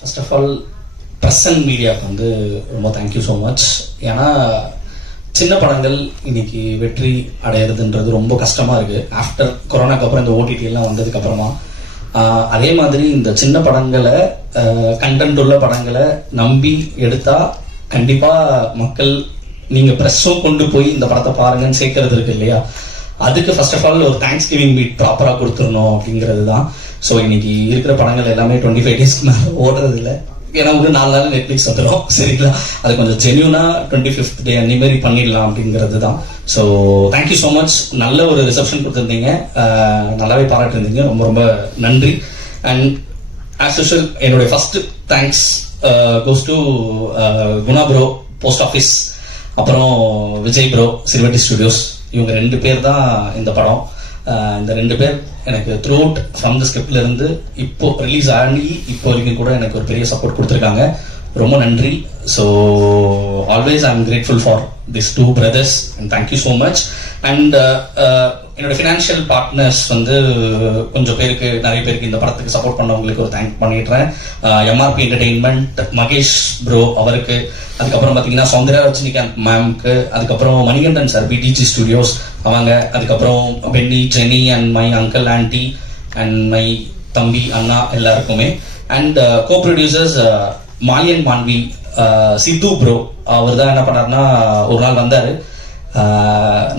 First of all press and மீடியாவுக்கு வந்து ரொம்ப தேங்க்யூ ஸோ மச். ஏன்னா சின்ன படங்கள் இன்னைக்கு வெற்றி அடையிறதுன்றது ரொம்ப கஷ்டமாக இருக்குது. ஆஃப்டர் கொரோனாக்கு அப்புறம் இந்த ஓடிடி எல்லாம் வந்ததுக்கப்புறமா அதே மாதிரி இந்த சின்ன படங்களை கண்டென்ட் உள்ள படங்களை நம்பி எடுத்தால் கண்டிப்பாக மக்கள் நீங்கள் ப்ரெஸ்ஸும் கொண்டு போய் இந்த படத்தை பாருங்கன்னு சேர்க்கறது இருக்கு இல்லையா, அதுக்கு ஃபர்ஸ்ட் ஆஃப் ஆல் ஒரு தேங்க்ஸ் கிவிங் மீட் ப்ராப்பராக கொடுத்துடணும் அப்படிங்கிறது தான். ஸோ இன்னைக்கு இருக்கிற படங்கள் எல்லாமே 25 டேஸ்க்கு மேலே ஓடுறது இல்லை. ஏன்னா ஒரு 4 நாள் நெட்ஃப்ளிக்ஸ் வந்துடும், சரிங்களா? அது கொஞ்சம் ஜென்யூனா 25th டே அன்னிமாரி பண்ணிடலாம் அப்படிங்கிறது தான். So thank you so much. நல்ல ஒரு ரிசப்ஷன் கொடுத்துருந்தீங்க, நல்லாவே பாராட்டிருந்தீங்க, ரொம்ப ரொம்ப நன்றி. அண்ட் ஆஸ் யூஷுவல் என்னுடைய first thanks goes to Guna bro post office, அப்புறம் விஜய் ப்ரோ சில்வர்டி ஸ்டுடியோஸ். இவங்க 2 பேர் தான் இந்த படம். இந்த 2 பேர் எனக்கு த்ரூ அவுட் ஃப்ரம் த ஸ்கிரிப்ட்ல இருந்து இப்போ ரிலீஸ் ஆகி இப்போ வரைக்கும் கூட எனக்கு ஒரு பெரிய சப்போர்ட் கொடுத்துருக்காங்க. ரொம்ப நன்றி. So always I am grateful for this 2 brothers and thank you so much. And என்னோட ஃபினான்ஷியல் பார்ட்னர்ஸ் வந்து கொஞ்சம் பேருக்கு, நிறைய பேருக்கு இந்த படத்துக்கு சப்போர்ட் பண்ணவங்களுக்கு ஒரு தேங்க் பண்ணிடுறேன். எம்ஆர்பி என்டர்டெயின்மெண்ட், மகேஷ் ப்ரோ அவருக்கு, அதுக்கப்புறம் பார்த்தீங்கன்னா சௌந்தர்யா ரஜினிகாந்த் மேம்க்கு, அதுக்கப்புறம் மணிகண்டன் சார் பிடிஜி ஸ்டுடியோஸ் அவங்க, அதுக்கப்புறம் Benny, Jenny and my uncle aunty and my தம்பி அண்ணா எல்லாருக்குமே. And co producers Maliyan Manvi, Sidhu bro. அவர் தான் என்ன பண்ணாருன்னா, ஒரு நாள் வந்தார்,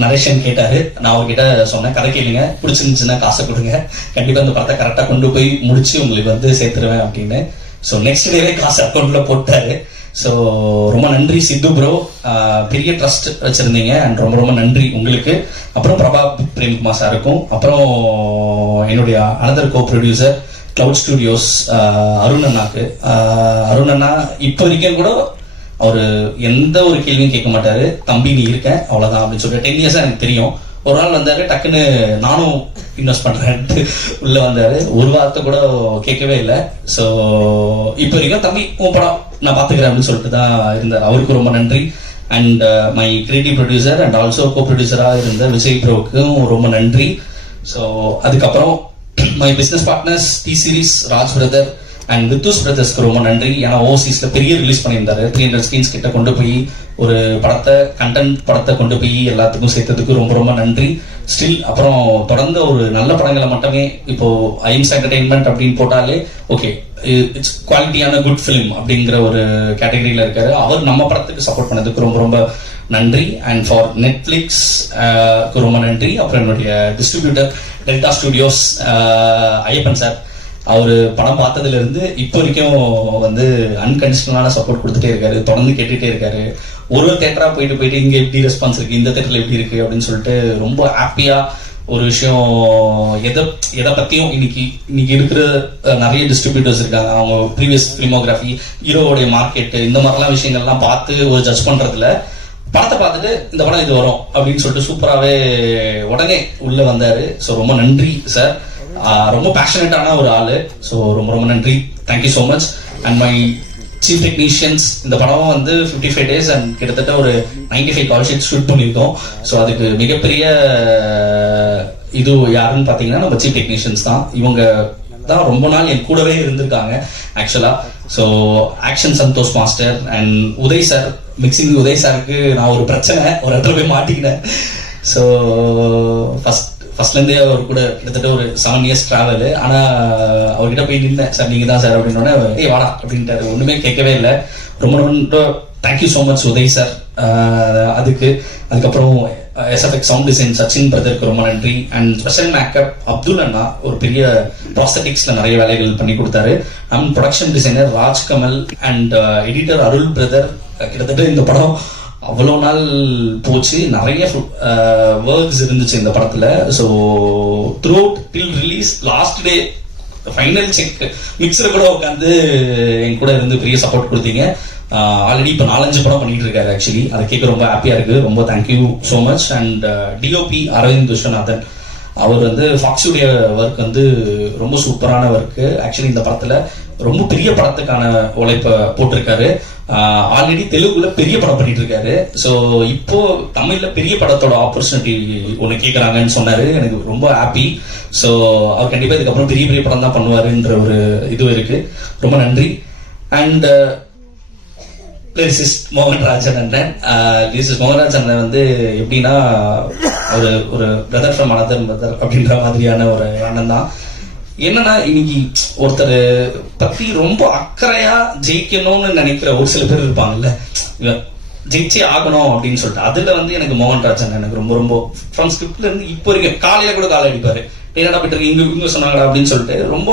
நரேஷன் கேட்டாரு. நான் அவர்கிட்ட சொன்னேன், கதை கேளுங்க, பிடிச்சிருந்துச்சுன்னா காசை கொடுங்க, கண்டிப்பா இந்த படத்தை கரெக்டாக கொண்டு போய் முடிச்சு உங்களுக்கு வந்து சேர்த்துருவேன் அப்படின்னு. ஸோ நெக்ஸ்ட் டேவே காசு அக்கௌண்ட்ல போட்டாரு. ஸோ ரொம்ப நன்றி சித்து ப்ரோ, பெரிய ட்ரஸ்ட் வச்சிருந்தீங்க அண்ட் ரொம்ப ரொம்ப நன்றி உங்களுக்கு. அப்புறம் பிரபா பிரேம்குமார் சாருக்கும், அப்புறம் என்னுடைய அனதர் கோ ப்ரொடியூசர் கிளவுட் ஸ்டுடியோஸ் அருண் அண்ணாக்கு. அருண் அண்ணா இப்போ வரைக்கும் கூட அவர் எந்த ஒரு கேள்வியும் கேட்க மாட்டாரு, தம்பி நீ இருக்க அவ்வளோதான் அப்படின்னு சொல்லிட்டு 10 இயர்ஸாக எனக்கு தெரியும். ஒரு நாள் வந்தாரு, டக்குன்னு நானும் இன்வெஸ்ட் பண்றேன்ட்டு உள்ள வந்தாரு, ஒரு வார்த்தை கூட கேட்கவே இல்லை. ஸோ இப்போ வரைக்கும் தம்பி உன் படம் நான் பார்த்துக்கிறேன் அப்படின்னு சொல்லிட்டு தான் இருந்தார். அவருக்கு ரொம்ப நன்றி. And my creative producer and also co ப்ரொடியூசராக இருந்த விஜய் ப்ரோவுக்கும் ரொம்ப நன்றி. ஸோ அதுக்கப்புறம் my business partners T series, Raj brother and Vithoos பிரதர்ஸ்க்கு ரொம்ப நன்றி. ஏன்னா ஓவர்சீஸ்ல பெரிய ரிலீஸ் பண்ணியிருந்தாரு, 300 ஸ்கிரீன்ஸ் கிட்ட கொண்டு போய் ஒரு படத்தை, கண்டென்ட் படத்தை கொண்டு போய் எல்லாத்துக்கும் சேர்த்ததுக்கு ரொம்ப ரொம்ப நன்றி. ஸ்டில் அப்புறம் தொடர்ந்து ஒரு நல்ல படங்களை மட்டுமே, இப்போ ஐஎம்ஸ் என்டர்டெயின்மெண்ட் அப்படின்னு போட்டாலே ஓகே இட்ஸ் குவாலிட்டியான குட் ஃபிலிம் அப்படிங்கிற ஒரு கேட்டகரியில இருக்காரு. அவர் நம்ம படத்துக்கு சப்போர்ட் பண்ணதுக்கு ரொம்ப ரொம்ப நன்றி. அண்ட் ஃபார் நெட்ஃபிளிக்ஸ் ரொம்ப நன்றி. அப்புறம் என்னுடைய distributor delta studios Ayyappan sir, அவரு படம் பார்த்ததுல இருந்து இப்போ வரைக்கும் வந்து அன்கண்டிஷனலான சப்போர்ட் கொடுத்துட்டே இருக்காரு, தொடர்ந்து கேட்டுட்டே இருக்காரு. ஒரு தேட்டரா போயிட்டு இங்க எப்படி ரெஸ்பான்ஸ் இருக்கு, இந்த தேட்டர்ல எப்படி இருக்கு அப்படின்னு சொல்லிட்டு ரொம்ப ஹாப்பியா ஒரு விஷயம். எதை பத்தியும் இன்னைக்கு இருக்கிற நிறைய டிஸ்ட்ரிபியூட்டர்ஸ் இருக்காங்க, அவங்க ப்ரீவியஸ் ஃபிலிமோகிராஃபி, ஹீரோவுடைய மார்க்கெட், இந்த மாதிரிலாம் விஷயங்கள்லாம் பார்த்து ஒரு ஜட்ஜ் பண்றதுல படத்தை பார்த்துட்டு இந்த படம் இது வரும் அப்படின்னு சொல்லிட்டு சூப்பராகவே உடனே உள்ள வந்தாரு. ஸோ ரொம்ப நன்றி சார், ரொம்ப பேஷனேட்டான ஒரு ஆளு. ஸோ ரொம்ப ரொம்ப நன்றி, thank you so much. And my chief technicians, இந்த படம் வந்து 55 days அண்ட் கிட்டத்தட்ட ஒரு 95 கால் ஷீட் ஷூட் பண்ணியிருக்கோம். ஸோ அதுக்கு மிகப்பெரிய இது யாருன்னு பார்த்தீங்கன்னா நம்ம சீஃப் டெக்னீஷியன்ஸ் தான். இவங்க தான் ரொம்ப நாள் என் கூடவே இருந்திருக்காங்க ஆக்சுவலா. So action Santhosh master and Uday sir, mixing Uday சாருக்கு நான் ஒரு பிரச்சனை ஒரு இடத்துல போய் மாட்டிக்கினேன். ஸோ ஃபர்ஸ்ட்லேருந்தே அவர் கூட கிட்டத்தட்ட ஒரு 7 years டிராவல். ஆனால் அவர்கிட்ட போய் நின்னேன், சார் நீங்கள் தான் சார் அப்படின்னோடனே ஏய் வாடா அப்படின்ட்டாரு, ஒன்றுமே கேட்கவே இல்லை. ரொம்ப ரொம்ப thank you so much Uday sir. அதுக்கப்புறம் எஸ்எஃப்எக்ஸ் சவுண்ட் டிசைன் சச்சின் பிரதருக்கு ரொம்ப நன்றி. அண்ட் ஸ்பெஷல் மேக்கப் அப்துல் அண்ணா, ஒரு பெரிய ப்ராஸ்தட்டிக்ஸ்ல நிறைய வேலைகள் பண்ணி கொடுத்தாரு. And production designer Rajkamal and editor Arul brother. கிட்டத்தட்ட இந்த படம் அவ்வளோ நாள் போச்சு, நிறைய ஒர்க்ஸ் இருந்துச்சு இந்த படத்துல. So throughout till release, last day final check mixer கூட உட்காந்து என் கூட இருந்து பெரிய சப்போர்ட் கொடுத்தீங்க. ஆல்ரெடி இப்போ 4-5 படம் பண்ணிட்டு இருக்காரு ஆக்சுவலி, அதை கேட்க ரொம்ப ஹாப்பியா இருக்கு, ரொம்ப thank you so much. And DOP Aravind Viswanathan, அவர் வந்து ஃபாக்ஸுடைய ஒர்க் வந்து ரொம்ப சூப்பரான ஒர்க்கு. ஆக்சுவலி இந்த படத்துல ரொம்ப பெரிய படத்துக்கான உழைப்பை போட்டிருக்காரு. ஆல்ரெடி தெலுங்குல பெரிய படம் பண்ணிட்டு இருக்காரு. ஸோ இப்போ தமிழ்ல பெரிய படத்தோட ஆப்பர்ச்சுனிட்டி ஒன்று கேட்கறாங்கன்னு சொன்னாரு, எனக்கு ரொம்ப ஹாப்பி. ஸோ அவர் கண்டிப்பா இதுக்கப்புறம் பெரிய பெரிய படம் தான் பண்ணுவாருன்ற ஒரு இது இருக்கு. ரொம்ப நன்றி. அண்ட் லிரிசிஸ்ட் மோகன்ராஜன் அண்ணன். லிரிசிஸ்ட் மோகன்ராஜன் அண்ணன் வந்து எப்படின்னா ஒரு பிரதர் ஃப்ரம் அனதர் பிரதர் அப்படின்ற மாதிரியான ஒரு அண்ணன் தான். என்னன்னா இன்னைக்கு ஒருத்தர் பத்தி ரொம்ப அக்கறையா ஜெயிக்கணும்னு நினைக்கிற ஒரு சில பேர் இருப்பாங்கல்ல, ஜெயிச்சே ஆகணும் அப்படின்னு சொல்லிட்டு. அதுல வந்து எனக்கு மோகன்ராஜன் எனக்கு ரொம்ப ரொம்ப ஃப்ரம் ஸ்கிரிப்ட்ல இருந்து இப்போ வரைக்கும் காலையில கூட காலை அடிப்பாரு, என்னடா போயிட்டு இருக்கு இங்க சொன்னாங்கடா அப்படின்னு சொல்லிட்டு. ரொம்ப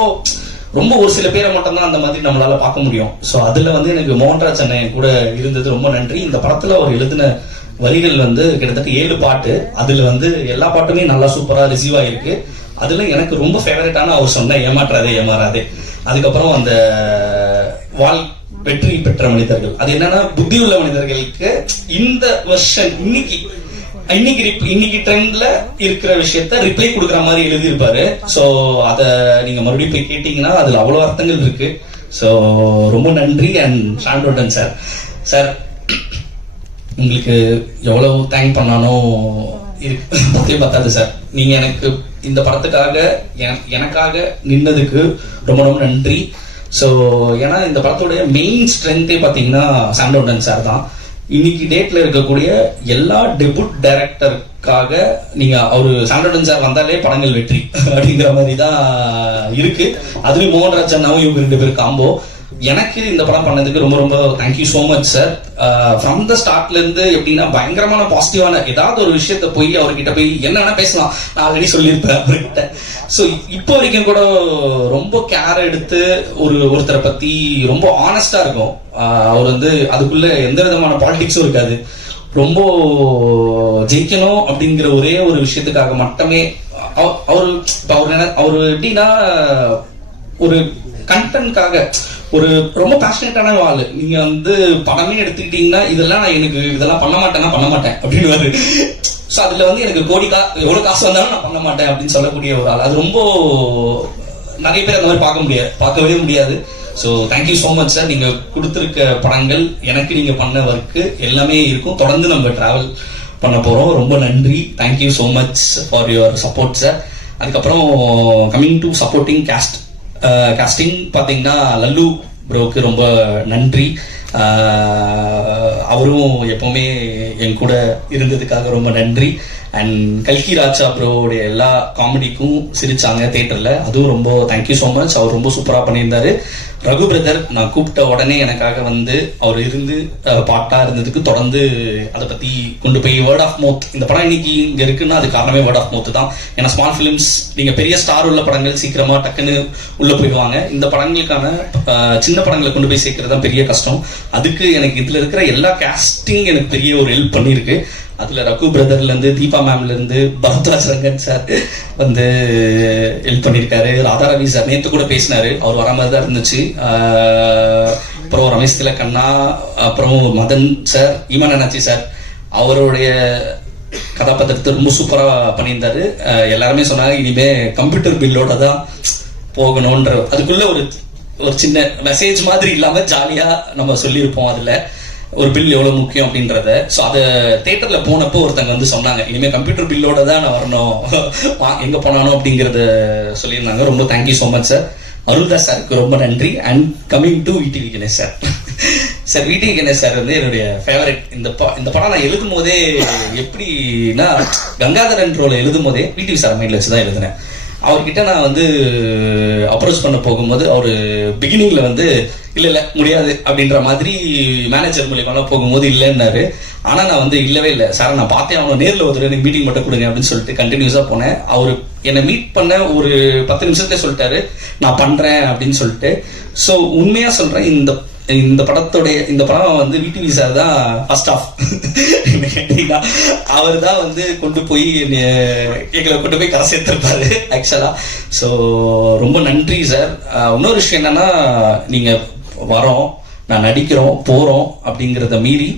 ரொம்ப ஒரு சில பேரை மட்டும் தான் அந்த மாதிரி நம்மளால பார்க்க முடியும். ஸோ அதுல வந்து எனக்கு மோகன்ராஜ் அண்ணன் கூட இருந்தது ரொம்ப நன்றி. இந்த படத்துல அவர் எழுதின வரிகள் வந்து கிட்டத்தட்ட 7 பாட்டு, அதுல வந்து எல்லா பாட்டுமே நல்லா சூப்பரா ரிசீவ் ஆயிருக்கு. அதுல எனக்கு ரொம்ப ஃபேவரட்டான அவர் சொன்ன ஏமாற்றாதே ஏமாறாதே, அதுக்கப்புறம் அந்த வெற்றி பெற்ற மனிதர்கள், அது என்னன்னா புத்தி உள்ள மனிதர்களுக்கு இந்த வெர்ஷன் இன்னைக்கு ட்ரெண்ட்ல இருக்கிற விஷயத்த ரிப்ளை கொடுக்குற மாதிரி எழுதியிருப்பாரு. ஸோ அதை நீங்க மறுபடியும் போய் கேட்டீங்கன்னா அதுல அவ்வளவு அர்த்தங்கள் இருக்கு. ஸோ ரொம்ப நன்றி. அண்ட் ஷாண்டோடன் சார் உங்களுக்கு எவ்வளவு தேங்க் பண்ணாலும் பத்தே பத்தாது சார். நீங்க எனக்கு இந்த படத்துக்காக எனக்காக நின்னதுக்கு ரொம்ப ரொம்ப நன்றி. ஸோ ஏன்னா இந்த படத்துடைய மெயின் ஸ்ட்ரென்த்தே பார்த்தீங்கன்னா சாண்டோடன் சார் தான். இன்னைக்கு டேட்ல இருக்கக்கூடிய எல்லா டெபுட் டைரக்டருக்காக நீங்க அவரு சாண்டோடன் சார் வந்தாலே படங்கள் வெற்றி அப்படிங்கிற மாதிரி தான் இருக்கு. அதுலயும் மோகன்ராஜ் அண்ணாவும் இவங்க 2 பேரும் காம்போ. எனக்கு இந்த படம் பண்ணதுக்கு ரொம்ப ரொம்ப thank you so much sir. From the ஸ்டார்ட்ல இருந்து எப்படின்னா பயங்கரமான பாசிட்டிவான ஏதாவது ஒரு விஷயத்த போய் அவர்கிட்ட போய் என்ன பேசலாம், நான் ஆல்ரெடி சொல்லியிருப்பேன் அவர்கிட்ட. ஸோ இப்போ வரைக்கும் கூட ரொம்ப கேர் எடுத்து ஒருத்தரை பத்தி ரொம்ப ஆனஸ்டா இருக்கும். அவர் வந்து அதுக்குள்ள எந்த விதமான பாலிடிக்ஸும் இருக்காது. ரொம்ப ஜெயிக்கணும் அப்படிங்கிற ஒரே ஒரு விஷயத்துக்காக மட்டுமே அவரு எப்படின்னா ஒரு கண்டென்ட்காக ஒரு ரொம்ப பேஷனேட்டான ஆளு. நீங்க வந்து படமே எடுத்துக்கிட்டீங்கன்னா இதெல்லாம் பண்ண மாட்டேன் அப்படின்னு. ஸோ அதுல வந்து எனக்கு எவ்வளவு காசு வந்தாலும் நான் பண்ண மாட்டேன் அப்படின்னு சொல்லக்கூடிய ஒரு ஆள். அது ரொம்ப நிறைய பேர் அந்த மாதிரி பார்க்கவே முடியாது. So thank you so much sir. நீங்க கொடுத்துருக்க படங்கள் எனக்கு நீங்க பண்ண ஒர்க்கு எல்லாமே இருக்கும். தொடர்ந்து நம்ம டிராவல் பண்ண போறோம். ரொம்ப நன்றி. Thank you so much for your support sir. அதுக்கப்புறம் கம்மிங் டு சப்போர்ட்டிங் காஸ்டிங் பார்த்தீங்கன்னா லல்லு ப்ரோக்கு ரொம்ப நன்றி. அவரும் எப்பவுமே என் கூட இருந்ததுக்காக ரொம்ப நன்றி. அண்ட் கல்கி ராஜா ப்ரோடைய எல்லா காமெடிக்கும் சிரிச்சாங்க தியேட்டர்ல, அதுவும் ரொம்ப தேங்க்யூ ஸோ மச். அவர் ரொம்ப சூப்பரா பண்ணியிருந்தாரு. ரகு பிரதர் நான் கூப்பிட்ட உடனே எனக்காக வந்து அவர் இருந்து பாட்டா இருந்ததுக்கு தொடர்ந்து அதை பத்தி கொண்டு போய் வேர்ட் ஆஃப் மவுத், இந்த படம் இன்னைக்கு இங்க இருக்குன்னா அது காரணமே வேர்ட் ஆஃப் மவுத் தான். ஏன்னா ஸ்மால் பிலிம்ஸ் நீங்க பெரிய ஸ்டார் உள்ள படங்கள் சீக்கிரமா டக்குன்னு உள்ள போயிடுவாங்க. இந்த படங்களுக்கான சின்ன படங்களை கொண்டு போய் சேர்க்கறது தான் பெரிய கஷ்டம். அதுக்கு எனக்கு இதுல இருக்கிற எல்லா கேஸ்டிங் எனக்கு பெரிய ஒரு ஹெல்ப் பண்ணிருக்கு. அதுல ரகு பிரதர்ல இருந்து தீபா மேம்ல இருந்து பரத்ராஜ் ரங்கன் சார் வந்து ஹெல்ப் பண்ணிருக்காரு. ராதா ரவி சார் நேத்து கூட பேசினாரு, அவர் வர மாதிரி தான் இருந்துச்சு. அப்புறம் ரமேஷ் திலக்கண்ணா, அப்புறம் மதன் சார், ஈமான் அண்ணாச்சி சார் அவருடைய கதாபாத்திரத்தை ரொம்ப சூப்பரா பண்ணியிருந்தாரு. எல்லாருமே சொன்னாங்க இனிமே கம்ப்யூட்டர் பில்லோட தான் போகணும்ன்ற, அதுக்குள்ள ஒரு சின்ன மெசேஜ் மாதிரி இல்லாம ஜாலியா நம்ம சொல்லியிருப்போம் அதுல ஒரு பில் எவ்வளவு முக்கியம் அப்படின்றத. ஸோ அதை தியேட்டர்ல போனப்போ ஒருத்தங்க வந்து சொன்னாங்க இனிமே கம்ப்யூட்டர் பில்லோட தான் நான் வரணும் எங்க போனானோ அப்படிங்கறத சொல்லியிருந்தாங்க. ரொம்ப thank you so much sir. Aruldas சாருக்கு ரொம்ப நன்றி. And coming to VTV Ganesh sir. Sir VTV Ganesh sir வந்து என்னுடைய ஃபேவரட். இந்த படம் நான் எழுதும் போதே எப்படின்னா கங்காதரன் ரோல எழுதும் போதே விடிவி சார் மைண்ட்ல வச்சுதான் எழுதினேன். அவர்கிட்ட நான் வந்து அப்ரோச் பண்ண போகும்போது அவரு பிகினிங்ல வந்து இல்ல முடியாது அப்படின்ற மாதிரி மேனேஜர் மூலியமா போகும்போது இல்லைன்னாரு. ஆனா நான் வந்து இல்லவே இல்லை சார், நான் பார்த்தேன் அவனை நேரில் ஒருத்தர் எனக்கு மீட்டிங் மட்டும் கொடுங்க அப்படின்னு சொல்லிட்டு கண்டினியூஸா போனேன். அவரு என்னை மீட் பண்ண ஒரு 10 நிமிஷத்துல சொல்லிட்டாரு நான் பண்றேன் அப்படின்னு சொல்லிட்டு. ஸோ உண்மையா சொல்றேன், இந்த படம் வந்து விடிவி சார் தான் ஃபர்ஸ்ட் ஆஃப். கேட்டீங்கன்னா அவர் தான் வந்து கொண்டு போய் எங்களை கொண்டு போய் கரை சேர்த்திருப்பாரு ஆக்சுவலா. ஸோ ரொம்ப நன்றி சார். இன்னொரு விஷயம் என்னன்னா, நீங்க வரோம், நான் நடிக்கிறோம், போறோம் அப்படிங்கிறத மீறி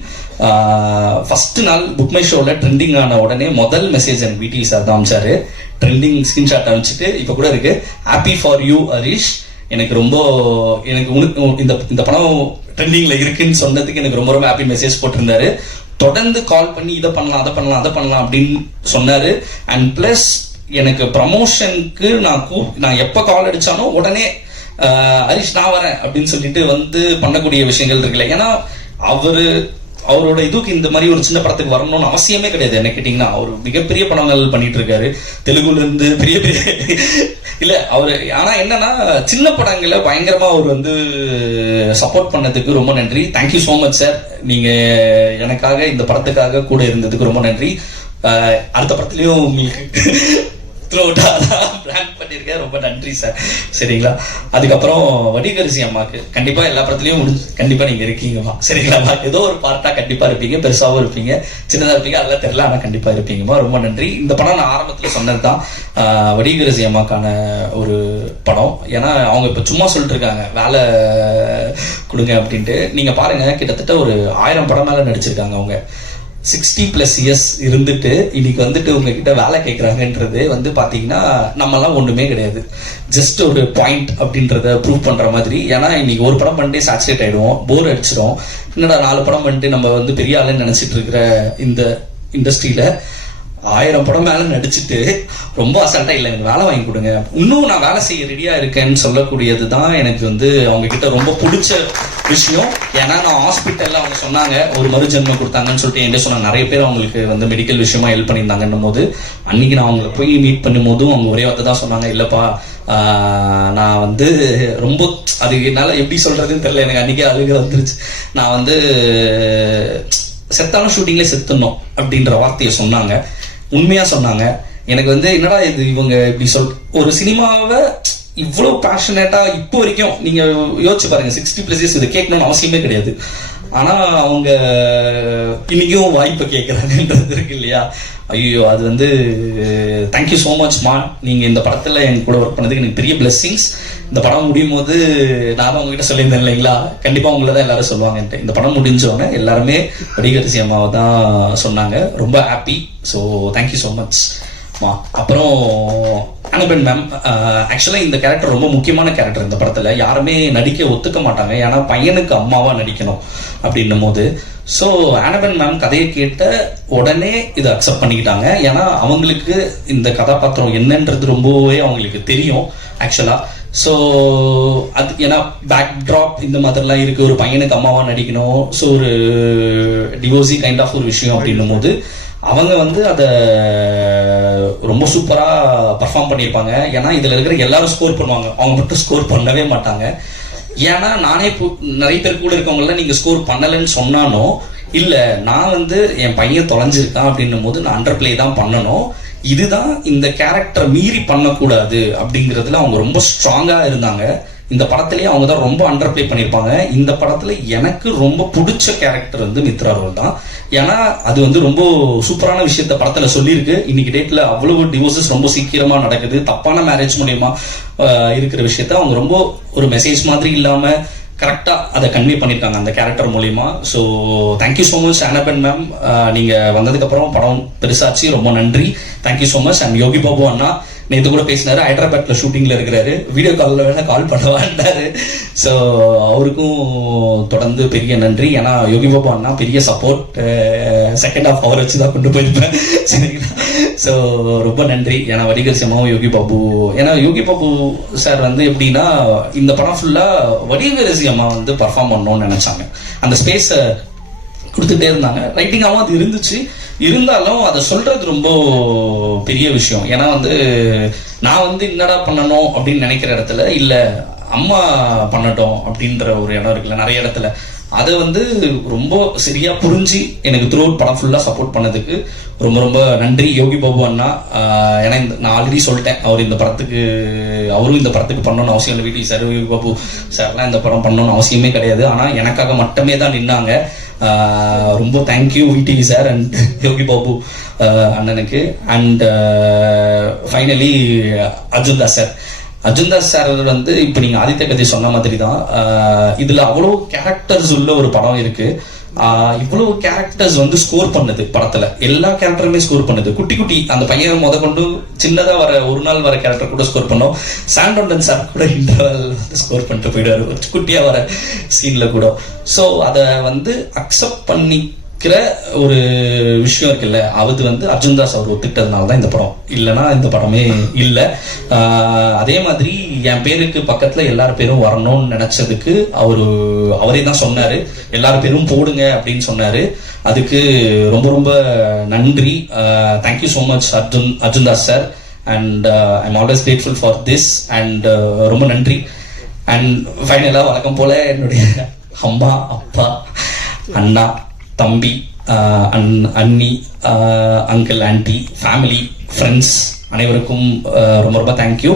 ஃபர்ஸ்ட் நாள் புக் மை ஷோல ட்ரெண்டிங் ஆன உடனே முதல் மெசேஜ் எனக்கு விடிவி சார் தான் அனுப்பிச்சாரு. ட்ரெண்டிங் ஸ்கிரீன்ஷாட் அனுப்பிச்சிட்டு இப்ப கூட இருக்கு, ஹாப்பி ஃபார் யூ ஹரிஷ். எனக்கு இந்த படம் ட்ரெண்டிங்ல இருக்குன்னு சொன்னதுக்கு எனக்கு ரொம்ப ரொம்ப ஹாப்பி மெசேஜ் போட்டிருந்தாரு. தொடர்ந்து கால் பண்ணி இதை பண்ணலாம் அதை பண்ணலாம் அப்படின்னு சொன்னாரு. அண்ட் பிளஸ் எனக்கு ப்ரமோஷனுக்கு நான் எப்ப கால் அடிச்சானோ உடனே ஹரிஷ் நான் வரேன் அப்படின்னு சொல்லிட்டு வந்து பண்ணக்கூடிய விஷயங்கள் இருக்குல்ல. ஏன்னா அவரோட இதுக்கு இந்த மாதிரி ஒரு சின்ன படத்துக்கு வரணும்னு அவசியமே கிடையாது. என்ன கேட்டீங்கன்னா அவர் மிகப்பெரிய படங்கள் பண்ணிட்டு இருக்காரு, தெலுங்குல இருந்து பெரிய பெரிய இல்ல அவரு. ஆனா என்னன்னா சின்ன படங்களை பயங்கரமா அவர் வந்து சப்போர்ட் பண்ணதுக்கு ரொம்ப நன்றி. Thank you so much sir. நீங்க எனக்காக இந்த படத்துக்காக கூட இருந்ததுக்கு ரொம்ப நன்றி. அடுத்த படத்துலயும் உங்களுக்கு பிளான் பண்ணிருக்கேன். ரொம்ப நன்றி சார். சரிங்களா. அதுக்கப்புறம் வடிகரிசி அம்மாக்கு கண்டிப்பா எல்லா படத்துலயும் கண்டிப்பா நீங்க இருக்கீங்கம்மா. சரிங்களா. ஏதோ ஒரு பார்ட்டா கண்டிப்பா இருப்பீங்க, பெருசாவும் இருப்பீங்க, சின்னதா இருப்பீங்க, அதெல்லாம் தெரியல, ஆனா கண்டிப்பா இருப்பீங்கம்மா. ரொம்ப நன்றி. இந்த படம் நான் ஆரம்பத்துல சொன்னதுதான் வடிகரிசி அம்மாக்கான ஒரு படம். ஏன்னா அவங்க இப்ப சும்மா சொல்லிட்டு இருக்காங்க வேலை கொடுங்க அப்படின்ட்டு. நீங்க பாருங்க, கிட்டத்தட்ட ஒரு 1000 படம் மேல நடிச்சிருக்காங்க அவங்க. 60+ இயர்ஸ் இருந்துட்டு இன்னைக்கு வந்துட்டு உங்ககிட்ட வேலை கேட்கறாங்கன்றது வந்து பாத்தீங்கன்னா நம்மலாம் ஒண்ணுமே கிடையாது, ஜஸ்ட் ஒரு பாயிண்ட் அப்படின்றத ப்ரூவ் பண்ற மாதிரி. ஏன்னா இன்னைக்கு ஒரு படம் பண்ணிட்டு சாச்சுரேட் ஆயிடுவோம், போர் அடிச்சிடும். என்னடா 4 படம் பண்ணிட்டு நம்ம வந்து பெரிய ஆளுன்னு நினைச்சிட்டு இருக்கிற இந்த இண்டஸ்ட்ரியில 1000 படம் மேல நடிச்சுட்டு ரொம்ப அசால்ட்டா இல்லை எனக்கு வேலை வாங்கி கொடுங்க, இன்னும் நான் வேலை செய்ய ரெடியா இருக்கேன்னு சொல்லக்கூடியதுதான் எனக்கு வந்து அவங்க கிட்ட ரொம்ப பிடிச்ச விஷயம். ஏன்னா நான் ஹாஸ்பிட்டல்ல அவங்க சொன்னாங்க ஒரு மறுஜென்மம் கொடுத்தாங்கன்னு சொல்லிட்டு என்கிட்ட சொன்னாங்க. நிறைய பேர் அவங்களுக்கு வந்து மெடிக்கல் விஷயமா ஹெல்ப் பண்ணியிருந்தாங்கன்னும் போது அன்னைக்கு நான் அவங்களை போய் மீட் பண்ணும் போதும் அவங்க ஒரே வார்த்தை தான் சொன்னாங்க, இல்லப்பா நான் வந்து ரொம்ப அது என்னால எப்படி சொல்றதுன்னு தெரியல, எனக்கு அன்னைக்கே அழுக வந்துருச்சு. நான் வந்து செத்தாலும் ஷூட்டிங்ல செத்துணும் அப்படின்ற வார்த்தையை சொன்னாங்க. உண்மையா சொன்னாங்க. எனக்கு வந்து என்னடா இது இவங்க இப்படி ஒரு சினிமாவை இவ்வளவு பேஷனேட்டா இப்போ வரைக்கும் நீங்க யோசிச்சு பாருங்க. 60+ இயர்ஸ் இது கேட்கணும்னு அவசியமே கிடையாது. ஆனா அவங்க இன்னைக்கும் வாய்ப்பை கேட்கறாங்கன்றது இருக்கு இல்லையா. ஐயோ அது வந்து தேங்க்யூ ஸோ மச்மா. நீங்க இந்த படத்துல என் கூட ஒர்க் பண்ணதுக்கு எனக்கு பெரிய பிளெஸிங்ஸ். இந்த படம் முடியும் போது நானும் உங்ககிட்ட சொல்லியிருந்தேன் இல்லைங்களா, கண்டிப்பா உங்களை தான் எல்லாரும் சொல்லுவாங்கன்ட்டு. இந்த படம் முடிஞ்சோடனே எல்லாருமே வடிகரிசி அம்மாவை தான் சொன்னாங்க. ரொம்ப happy. So thank you so much மா. அப்புறம் அனபென் மேம், ஆக்சுவலா இந்த கேரக்டர் ரொம்ப முக்கியமான கேரக்டர் இந்த படத்துல. யாருமே நடிக்க ஒத்துக்க மாட்டாங்க, ஏன்னா பையனுக்கு அம்மாவா நடிக்கணும் அப்படின்னும் போது. ஸோ அனபென் மேம் கதையை கேட்ட உடனே இதை அக்செப்ட் பண்ணிக்கிட்டாங்க. ஏன்னா அவங்களுக்கு இந்த கதாபாத்திரம் என்னன்றது ரொம்பவே அவங்களுக்கு தெரியும் ஆக்சுவலா. ஸோ அது ஏன்னா பேக் ட்ராப் இந்த மாதிரிலாம் இருக்கு, ஒரு பையனுக்கு அம்மாவா நடிக்கணும், ஸோ ஒரு டிவோர்ஸி கைண்ட் ஆஃப் ஒரு விஷயம் அப்படின்னும் போது அவங்க வந்து அதை ரொம்ப சூப்பரா பர்ஃபார்ம் பண்ணியிருப்பாங்க. ஏன்னா இதுல இருக்கிற எல்லாரும் ஸ்கோர் பண்ணுவாங்க, அவங்க மட்டும் ஸ்கோர் பண்ணவே மாட்டாங்க. ஏன்னா நானே நிறைய பேர் கூட இருக்கவங்கள நீங்க ஸ்கோர் பண்ணலன்னு சொன்னாலும் இல்ல, நான் வந்து என் பையன் தொலைஞ்சிருக்கான் அப்படின்னும் போது நான் அண்டர் பிளே தான் பண்ணணும், இதுதான் இந்த கேரக்டர் மீறி பண்ணக்கூடாது அப்படிங்கிறதுல அவங்க ரொம்ப ஸ்ட்ராங்கா இருந்தாங்க. இந்த படத்திலேயே அவங்க தான் ரொம்ப அண்டர் பிளே பண்ணியிருப்பாங்க. இந்த படத்துல எனக்கு ரொம்ப பிடிச்ச கேரக்டர் வந்து மித்ரா ரோல் தான். ஏன்னா அது வந்து ரொம்ப சூப்பரான விஷயத்த படத்துல சொல்லியிருக்கு. இன்னைக்கு டேட்ல அவ்வளவு டிவோர்சஸ் ரொம்ப சீக்கிரமா நடக்குது, தப்பான மேரேஜ் மூலியமா இருக்கிற விஷயத்த அவங்க ரொம்ப ஒரு மெசேஜ் மாதிரி இல்லாம கரெக்டா அதை கன்வே பண்ணிருக்காங்க அந்த கேரக்டர் மூலியமா. So thank you so much Anna Ben ma'am. நீங்க வந்ததுக்கு அப்புறம் படம் பெருசாச்சு, ரொம்ப நன்றி. Thank you so much. And Yogi Babu அண்ணா நேற்று கூட பேசினாரு, ஹைதராபாத்ல ஷூட்டிங்ல இருக்கிறாரு, வீடியோ காலில் வேணா கால் பண்ணவான்டாரு. ஸோ அவருக்கும் தொடர்ந்து பெரிய நன்றி. ஏன்னா யோகி பாபு அண்ணா பெரிய சப்போர்ட். செகண்ட் ஹாஃப் அவர் வச்சு தான் கொண்டு போயிருப்பேன். சரிங்களா. ஸோ ரொம்ப நன்றி. ஏன்னா வடிகரிசி அம்மாவும் யோகி பாபு, ஏன்னா யோகி பாபு சார் வந்து எப்படின்னா இந்த படம் ஃபுல்லா வடிகரிசி அம்மா வந்து பர்ஃபார்ம் பண்ணணும்னு நினைச்சாங்க. அந்த ஸ்பேஸை கொடுத்துட்டே இருந்தாங்க. ரைட்டிங்காகவும் அது இருந்துச்சு, இருந்தாலும் அதை சொல்றது ரொம்ப பெரிய விஷயம். ஏன்னா வந்து நான் வந்து என்னடா பண்ணணும் அப்படின்னு நினைக்கிற இடத்துல இல்ல அம்மா பண்ணட்டும் அப்படின்ற ஒரு இடம் இருக்குல்ல நிறைய இடத்துல, அதை வந்து ரொம்ப சரியா புரிஞ்சு எனக்கு த்ரூ அவுட் படம் ஃபுல்லா சப்போர்ட் பண்ணதுக்கு ரொம்ப ரொம்ப நன்றி யோகி பாபு அண்ணா. ஏன்னா நான் ஆல்ரெடி சொல்லிட்டேன், அவரும் இந்த படத்துக்கு பண்ணணும்னு அவசியம் இல்லை. விடி சார், யோகி பாபு சார்லாம் இந்த படம் பண்ணணும்னு அவசியமே கிடையாது, ஆனா எனக்காக மட்டுமே தான் நின்னாங்க. ரொம்ப தேங்க்யூ விடி சார் அண்ட் யோகி பாபு அண்ணனுக்கு. And finally Arjun Das sir வந்து இப்ப நீங்க ஆதித்ய கதை சொன்ன மாதிரி தான் இதுல அவ்வளவு கேரக்டர்ஸ் உள்ள ஒரு படம் இருக்கு. இவ்வளவு கேரக்டர்ஸ் வந்து ஸ்கோர் பண்ணுது படத்துல, எல்லா கேரக்டருமே ஸ்கோர் பண்ணுது. குட்டி குட்டி அந்த பையன் கொண்டு சின்னதா வர ஒரு நாள் வர கேரக்டர் கூட ஸ்கோர் பண்ணோம். சாண்டோண்டன் சார் கூட இன்டர்வல் ஸ்கோர் பண்ணிட்டு போயிடுவாரு குட்டியா வர சீன்ல கூட. ஸோ அதை வந்து அக்செப்ட் பண்ணி ஒரு விஷயம் இருக்குல்ல, அது வந்து அர்ஜுன் தாஸ் அவர் ஒத்துக்கிட்டதுனால தான் இந்த படம், இல்லைன்னா இந்த படமே இல்லை. அதே மாதிரி என் பேருக்கு பக்கத்துல எல்லார் பேரும் வரணும்னு நினைச்சதுக்கு அவரே தான் சொன்னாரு, எல்லார் பேரும் போடுங்க அப்படின்னு சொன்னாரு. அதுக்கு ரொம்ப ரொம்ப நன்றி. Thank you so much Arjun Das sir, and I am always grateful for this, and ரொம்ப நன்றி. அண்ட் ஃபைனலாக வழக்கம் போல என்னுடைய அம்மா, அப்பா, அண்ணா, தம்பி, அண்ணி, அங்கிள், ஆன்டி, ஃபேமிலி, ஃப்ரெண்ட்ஸ் அனைவருக்கும் ரொம்ப ரொம்ப தேங்க்யூ.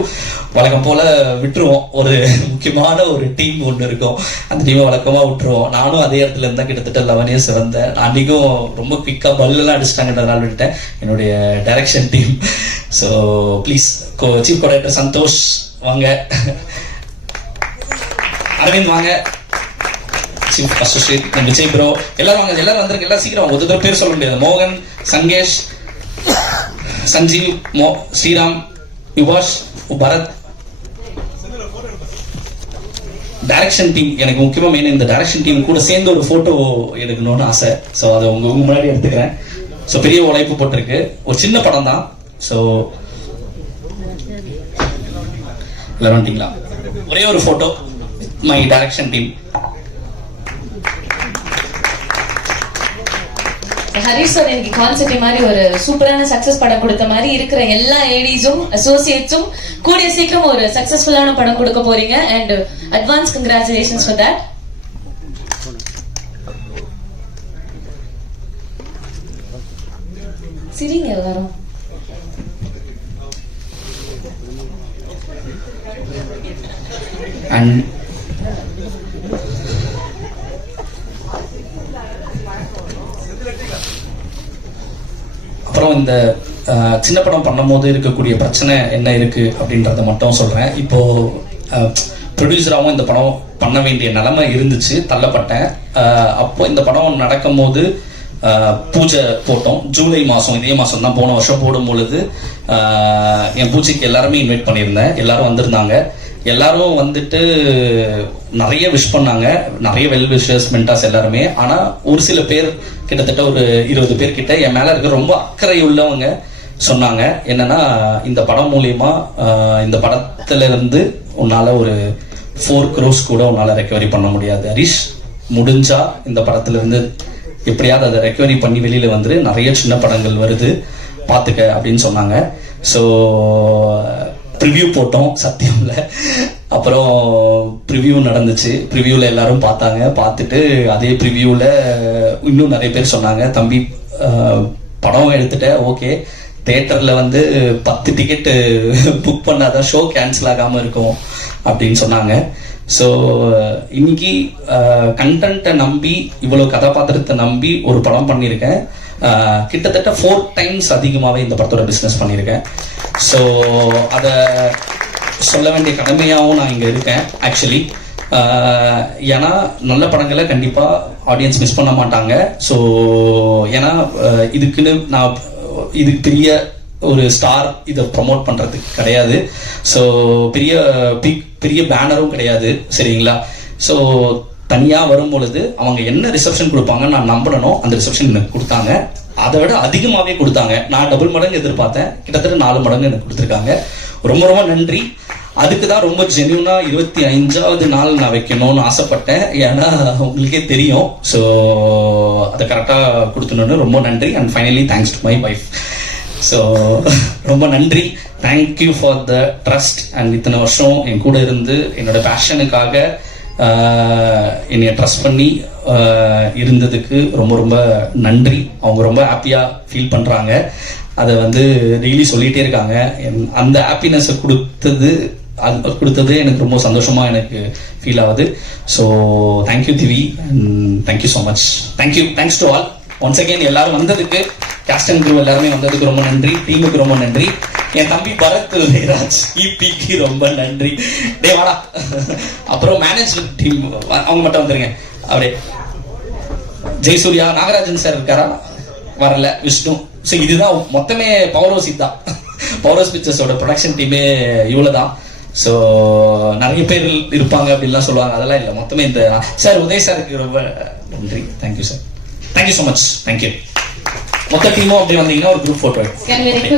வழக்கம் போல விட்டுருவோம், ஒரு முக்கியமான ஒரு டீம் ஒன்று இருக்கும், அந்த டீமை வழக்கமாக விட்டுருவோம். நானும் அதே இடத்துல இருந்தால் கிட்டத்தட்ட 11 years இருந்தேன். அன்றைக்கும் ரொம்ப குவிக்காக பல்லெல்லாம் அடிச்சிட்டாங்கன்றதுனால விட்டுட்டேன். என்னுடைய direction team. So please chief coordinator Santhosh வாங்க, அரவிந்த் வாங்க, சீஃப் அசோசியேட் விஜய் ப்ரோ, எல்லாரும் வாங்க, எல்லாரும் வந்திருக்கு, எல்லாம் சீக்கிரம் ஒரு தடவை பேர் சொல்ல முடியாது. மோகன், சங்கேஷ், சஞ்சீவ், ஸ்ரீராம், யுவாஷ், பரத். டைரக்ஷன் டீம் எனக்கு முக்கியமா மெயின், இந்த டைரக்ஷன் டீம் கூட சேர்ந்து ஒரு போட்டோ எடுக்கணும்னு ஆசை. ஸோ அதை உங்க முன்னாடி எடுத்துக்கிறேன். ஸோ பெரிய உழைப்பு போட்டிருக்கு, ஒரு சின்ன படம் தான். ஸோ எல்லாரும் வந்துட்டீங்களா? ஒரே ஒரு photo my direction team. Harish sir எனக்கு கான்செப்ட் மாதிரி ஒரு சூப்பரான சக்சஸ் படம் கொடுத்த மாதிரி இருக்கிற எல்லா ஏடிஸும் அசோசியேட்ஸும் கூடிய சீக்கிரம் ஒரு சக்சஸ்ஃபுல்லான படம் கொடுக்க போறீங்க. And advance congratulations for that. சிரிங்க எல்லாரும். அண்ட் அப்புறம் இந்த சின்ன படம் பண்ணும் போது இருக்கக்கூடிய பிரச்சனை என்ன இருக்கு அப்படின்றத மட்டும் சொல்றேன். இப்போ ப்ரொடியூசராகவும் இந்த படம் பண்ண வேண்டிய நிலைமை இருந்துச்சு, தள்ளப்பட்டேன். அப்போ இந்த படம் நடக்கும் போது பூஜை போட்டோம், ஜூலை மாதம், இதே மாதம் தான், போன வருஷம் போடும் பொழுது என் பூஜைக்கு எல்லாருமே இன்வைட் பண்ணியிருந்தேன். எல்லாரும் வந்திருந்தாங்க. எல்லாரும் வந்துட்டு நிறைய விஷ் பண்ணாங்க, நிறைய வெல் விஷஸ், மென்டாஸ் எல்லாருமே. ஆனா ஒரு சில பேர், கிட்டத்தட்ட ஒரு 20 பேர் கிட்ட என் மேல இருக்க ரொம்ப அக்கறை உள்ளவங்க சொன்னாங்க, என்னன்னா இந்த படம் மூலியமா இந்த படத்துல இருந்து உன்னால ஒரு 4 crores கூட உன்னால ரெக்கவரி பண்ண முடியாது ஹரிஷ், முடிஞ்சா இந்த படத்துல இருந்து எப்படியாவது அதை ரெக்கவரி பண்ணி வெளியில வந்துரு, நிறைய சின்ன படங்கள் வருது பாத்துக்க அப்படின்னு சொன்னாங்க. ஸோ ப்ரிவ்யூ போட்டோம் சத்தியம்ல. அப்புறம் ப்ரிவ்யூ நடந்துச்சு, ப்ரிவ்யூவில் எல்லாரும் பார்த்தாங்க. பார்த்துட்டு அதே ப்ரிவ்யூவில் இன்னும் நிறைய பேர் சொன்னாங்க, தம்பி படம் எடுத்துட்ட, ஓகே, தேட்டரில் வந்து 10 டிக்கெட்டு புக் பண்ணாதான் ஷோ கேன்சல் ஆகாமல் இருக்கும் அப்படின்னு சொன்னாங்க. ஸோ இன்னைக்கு கண்டென்ட்டை நம்பி, இவ்வளோ கதாபாத்திரத்தை நம்பி ஒரு படம் பண்ணியிருக்கேன். கிட்டத்தட்ட 4 times அதிகமாகவே இந்த படத்தோட பிஸ்னஸ் பண்ணியிருக்கேன். ஸோ அதை சொல்ல வேண்டிய கடமையாகவும் நான் இங்கே இருக்கேன் ஆக்சுவலி. ஏன்னா நல்ல படங்களை கண்டிப்பாக ஆடியன்ஸ் மிஸ் பண்ண மாட்டாங்க. ஸோ ஏன்னா இதுக்குன்னு நான் இதுக்கு பெரிய ஒரு ஸ்டார் இதை ப்ரொமோட் பண்ணுறதுக்கு கிடையாது. ஸோ பெரிய பேனரும் கிடையாது, சரிங்களா? ஸோ தனியாக வரும் பொழுது அவங்க என்ன ரிசப்ஷன் கொடுப்பாங்கன்னு நான் நம்பணும். அந்த ரிசப்ஷன் எனக்கு கொடுத்தாங்க, அதை விட அதிகமாகவே கொடுத்தாங்க. நான் டபுள் மடங்கு எதிர்பார்த்தேன், கிட்டத்தட்ட 4 மடங்கு எனக்கு கொடுத்துருக்காங்க. ரொம்ப ரொம்ப நன்றி. அதுக்கு தான் ரொம்ப ஜென்யூனா 25வது நாள் நான் வைக்கணும்னு ஆசைப்பட்டேன். ஏன்னா உங்களுக்கே தெரியும். ஸோ அதை கரெக்டாக கொடுத்துணுன்னு ரொம்ப நன்றி. And finally thanks to my wife. So ரொம்ப நன்றி, thank you for the trust. And இத்தனை வருஷம் என் கூட இருந்து என்னோட பேஷனுக்காக என்னைய ட்ரஸ்ட் பண்ணி இருந்ததுக்கு ரொம்ப ரொம்ப நன்றி. அவங்க ரொம்ப ஹாப்பியாக ஃபீல் பண்ணுறாங்க, அதை வந்து டெய்லி சொல்லிகிட்டே இருக்காங்க. அந்த ஹாப்பினஸை கொடுத்தது எனக்கு ரொம்ப சந்தோஷமாக எனக்கு ஃபீல் ஆகுது. So thank you Divi, and thank you so much. Thanks to all once again. எல்லாரும் வந்ததுக்கு, கேஸ்ட் அண்ட் க்ரூ எல்லாருமே வந்ததுக்கு ரொம்ப நன்றி. டீமுக்கு ரொம்ப நன்றி. என் தம்பி பரத் வேராஜ் இபிக்கு ரொம்ப நன்றி. டே வாடா. அப்புறம் மேனேஜ்மெண்ட் டீம் அவங்க மட்டும் வந்துருங்க. அப்படியே ஜெயசூர்யா, நாகராஜன் சார் இருக்காரா? வரல. விஷ்ணு. ஸோ இதுதான் மொத்தமே பவர் ஹவுஸ். இதுதான் பவர் ஹவுஸ் பிக்சர்ஸோட ப்ரொடக்ஷன் டீமே இவ்வளோதான். ஸோ நிறைய பேர் இருப்பாங்க அப்படின்லாம் சொல்லுவாங்க, அதெல்லாம் இல்லை. மொத்தமே இந்த சார், உதய் சாருக்கு ரொம்ப நன்றி. Thank you sir. Thank you so much. Thank you. மொத்த டீமும் அப்படி வந்தீங்கன்னா ஒரு group photo Can we request